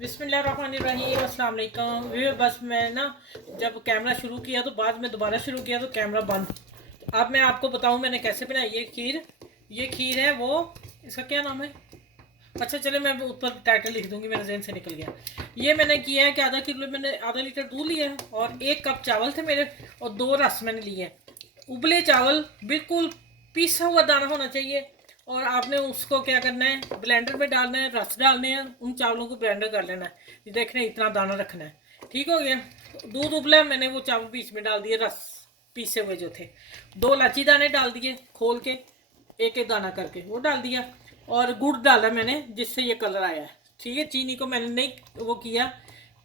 बिस्मिल्लाहिर्रहमानिर्रहीम, अस्सलाम वालेकुम। बस मैं ना जब कैमरा शुरू किया तो बाद में दोबारा शुरू किया तो कैमरा बंद। तो अब मैं आपको बताऊं मैंने कैसे बनाई ये खीर। ये खीर है वो, इसका क्या नाम है? अच्छा चले, मैं ऊपर टाइटल लिख दूंगी, मेरे जहन से निकल गया। ये मैंने किया है कि आधा किलो मैंने आधा लीटर दूध लिया है और 1 कप चावल थे मेरे, और 2 रस मैंने लिए हैं। उबले चावल, बिल्कुल पीसा हुआ दाना होना चाहिए। और आपने उसको क्या करना है, ब्लेंडर में डालना है, रस डालने हैं, उन चावलों को ब्लेंडर कर लेना है। ये देख रहे हैं, इतना दाना रखना है। ठीक हो गया। तो दूध उबला, मैंने वो चावल बीच में डाल दिए, रस पीसे हुए जो थे। 2 इलायची दाने डाल दिए खोल के, एक एक दाना करके वो डाल दिया। और गुड़ डाला मैंने, जिससे ये कलर आया है। ठीक है, चीनी को मैंने नहीं वो किया,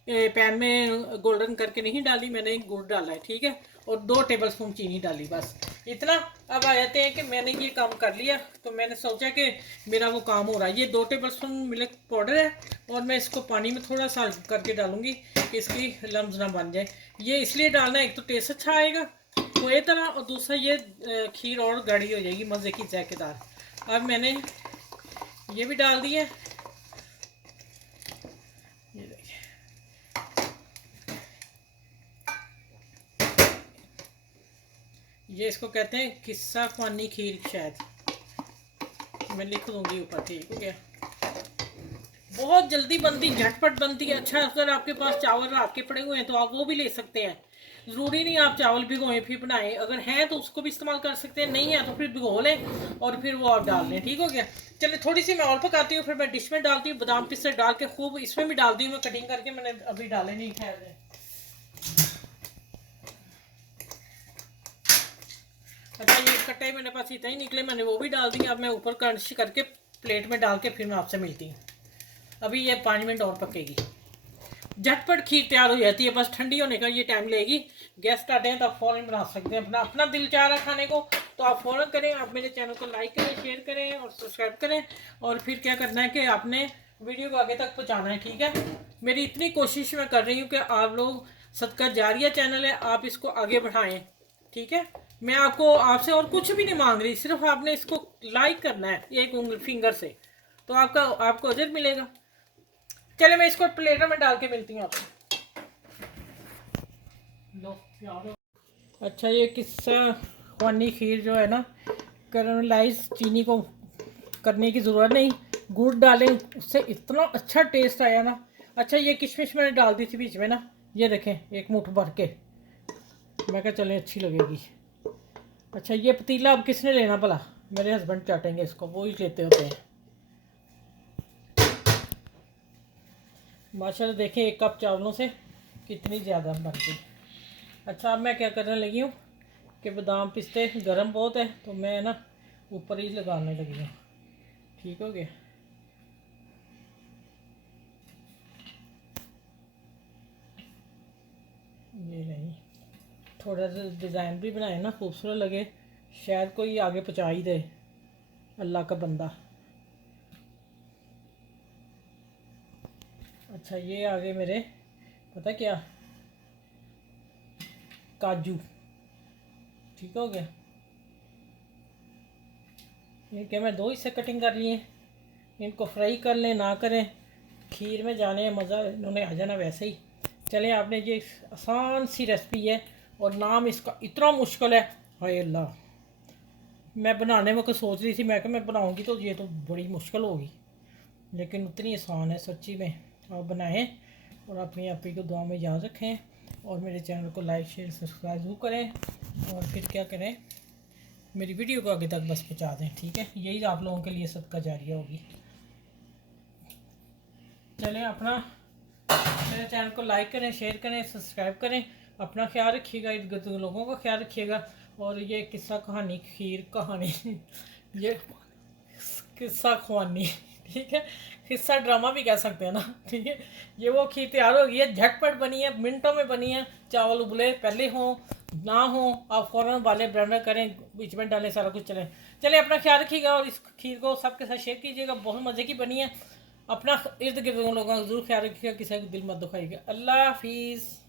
पैन में गोल्डन करके नहीं डाली, मैंने गुड़ डाला है। ठीक है, और 2 टेबल स्पून चीनी डाली, बस इतना। अब आ जाते हैं कि मैंने ये काम कर लिया, तो मैंने सोचा कि मेरा वो काम हो रहा है। ये 2 टेबल स्पून मिल्क पाउडर है, और मैं इसको पानी में थोड़ा सा करके डालूंगी कि इसकी लम्स ना बन जाए। ये इसलिए डालना है, एक तो टेस्ट अच्छा आएगा तो ये तरह, और दूसरा ये खीर और गाढ़ी हो जाएगी, मज़े की, जायकेदार। अब मैंने ये भी डाल दिया, ये देखिए। ये इसको कहते हैं किस्सा ख्वानी खीर, शायद मैं लिख दूंगी ऊपर। ठीक हो गया। बहुत जल्दी बनती, झटपट बनती है। अच्छा, अगर आपके पास चावल रात के पड़े हुए हैं तो आप वो भी ले सकते हैं। ज़रूरी नहीं आप चावल भिगोएं फिर बनाएं, अगर हैं तो उसको भी इस्तेमाल कर सकते हैं, नहीं है तो फिर भिगो लें और फिर वो आप डाल लें। ठीक हो गया। चलिए, थोड़ी सी मैं और पकाती हूँ, फिर मैं डिश में डालती हूँ, बादाम पिस्ते डाल के खूब इसमें भी डालती हूँ मैं कटिंग करके, मैंने अभी डाले नहीं, खैर। अच्छा, ये कट्टे मेरे पास इतना ही निकले, मैंने वो भी डाल दिया। अब मैं ऊपर क्रंच करके प्लेट में डाल के फिर मैं आपसे मिलती हूँ। अभी ये 5 मिनट और पकेगी। झटपट खीर तैयार हो जाती है, बस ठंडी होने का ये टाइम लेगी। गेस्ट आते हैं तो आप फ़ौरन बना सकते हैं, अपना अपना दिल चाह रहा खाने को तो आप फ़ौरन करें। आप मेरे चैनल को लाइक करें, शेयर करें और सब्सक्राइब करें। और फिर क्या करना है कि आपने वीडियो को आगे तक पहुँचाना है। ठीक है, मेरी इतनी कोशिश मैं कर रही हूँ कि आप लोग, सदका जारिया चैनल है, आप इसको आगे बढ़ाएं। ठीक है, मैं आपको आपसे और कुछ भी नहीं मांग रही, सिर्फ आपने इसको लाइक करना है एक उंगली फिंगर से, तो आपको अजर मिलेगा। चले, मैं इसको प्लेटर में डाल के मिलती हूँ आपसे। लो। अच्छा, ये किस्सा ख्वानी खीर जो है ना, कैरामलाइज चीनी को करने की ज़रूरत नहीं, गुड़ डालें, उससे इतना अच्छा टेस्ट आया ना। अच्छा, ये किशमिश मैंने डाल दी थी बीच में ना, ये देखें, एक मुट्ठ भर के, मैं क्या चलें, अच्छी लगेगी। अच्छा, ये पतीला अब किसने लेना भला? मेरे हस्बैंड चाटेंगे इसको, वो ही लेते होते हैं। माशाल्लाह देखें, 1 कप चावलों से कितनी ज़्यादा बन गई। अच्छा, अब मैं क्या करने लगी हूँ कि बादाम पिस्ते गर्म बहुत है तो मैं ना ऊपर ही लगाने लगी हूँ। ठीक हो गया। ये नहीं, थोड़ा सा डिज़ाइन भी बनाए ना, खूबसूरत लगे, शायद कोई आगे पहुँचा ही दे, अल्लाह का बंदा। अच्छा, ये आगे मेरे, पता क्या, काजू। ठीक हो गया। ये क्या, मैं 2 हिस्से कटिंग कर लिए, इनको फ्राई कर लें ना करें, खीर में जाने मज़ा इन्होंने आ जाना वैसे ही। चलें, आपने ये आसान सी रेसिपी है और नाम इसका इतना मुश्किल है, हाय अल्लाह। मैं बनाने में कुछ सोच रही थी, मैं मैं बनाऊंगी तो ये तो बड़ी मुश्किल होगी, लेकिन उतनी आसान है सच्ची में। आप बनाएं और अपनी आप ही को दुआ में याद रखें, और मेरे चैनल को लाइक शेयर सब्सक्राइब ज़रूर करें, और फिर क्या करें, मेरी वीडियो को आगे तक बस पहुँचा दें। ठीक है, यही आप लोगों के लिए सदका जारिया होगी। चलें, अपना मेरे चैनल को लाइक करें, शेयर करें, सब्सक्राइब करें। अपना ख्याल रखिएगा, इर्द गिर्द लोगों का ख्याल रखिएगा। और ये किस्सा कहानी खीर कहानी ये किस्सा खुआनी, ठीक है, किस्सा ड्रामा भी कह सकते हैं ना। ठीक है, ये वो खीर तैयार हो गई है, झटपट बनी है, मिनटों में बनी है। चावल उबले पहले हों ना हो, आप फ़ौरन वाले ब्लेंडर करें, बीच में डालें, सारा कुछ चले। चलिए, अपना ख्याल रखिएगा और इस खीर को सबके साथ शेयर कीजिएगा, बहुत मज़े की बनी है। अपना इर्द गिर्द लोगों का जरूर ख्याल रखिएगा, किसी को दिल मत दुखाइएगा। अल्लाह हाफिज़।